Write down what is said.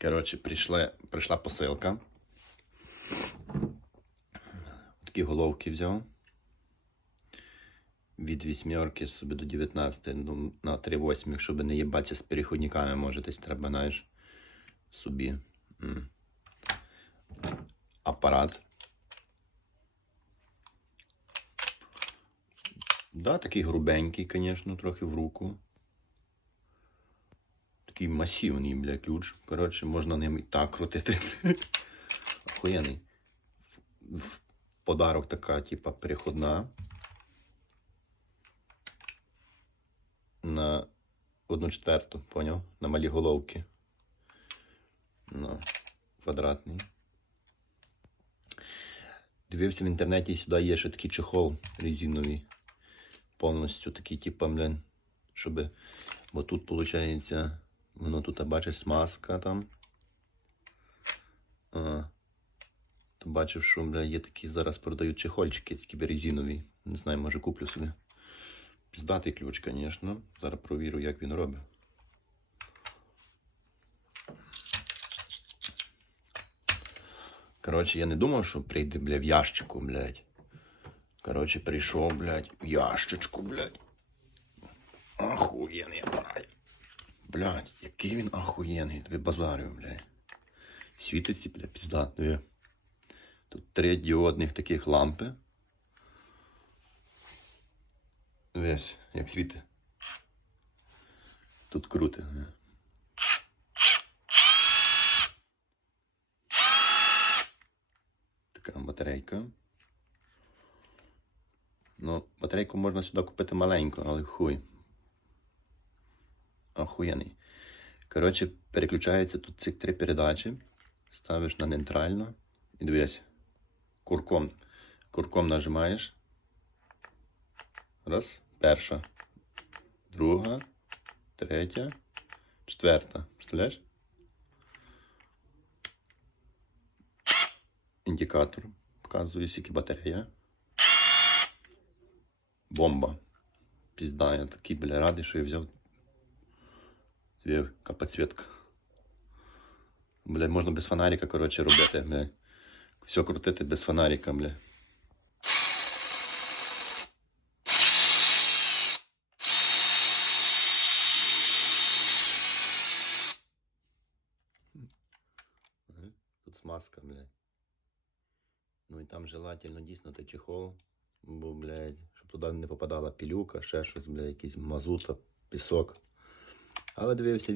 Коротше, прийшла, прийшла посилка. Такі головки взяв. Від вісьмерки собі до 19, ну, на 3 восьмих, щоб не їбатися з переходниками, може, десь треба, знаєш, собі. М. Апарат. Да, такий грубенький, звісно, трохи в руку. Такий масивний, бля, ключ. Коротше, можна ним і так крутити. Охуєнний. В подарок така, типа, переходна. На одну четверту, поняв? На малі головки. На квадратний. Дивився в інтернеті, сюди є ще такий чехол резиновий. Повністю такий, типа, блин, щоб. Бо тут, виходить, воно тут, бачиш, смазка там. А, то бачив, що бля, є такі зараз продають чехольчики, такі резинові. Не знаю, може куплю собі. Піздатий ключ, звісно. Зараз провірю, як він робить. Коротше, я не думав, що прийде, бля, в ящику, блядь. Коротше, прийшов, блядь, в ящичку, блядь. Охуєнний апарат. Блядь, який він охуєнний, тобі базарю, блядь. Світиться, бля, пізда, диви. Тут три діодних таких лампи. Весь, як світи. Тут круто. не? Така батарейка. Ну, батарейку можна сюди купити маленьку, але хуй. Охуєнний. Коротше, переключається тут ці три передачі. Ставиш на нейтрально. І дивись. Курком. Курком нажимаєш. Раз. Перша. Друга. Третя. Четверта. Представляєш? Індикатор. Показує, скільки батарея. Бомба. Пізда, я такий, бля, радий, що я взяв. Собі яка. Бля, можна без фонарика, коротше, робити, бля. Все крутити без фонарика, бля. Тут смазка, блядь. Ну і там желательно дійсно той чехол, бо, блядь, щоб туди не попадала пілюка, ще щось, блядь, якийсь мазута, пісок. Але дивився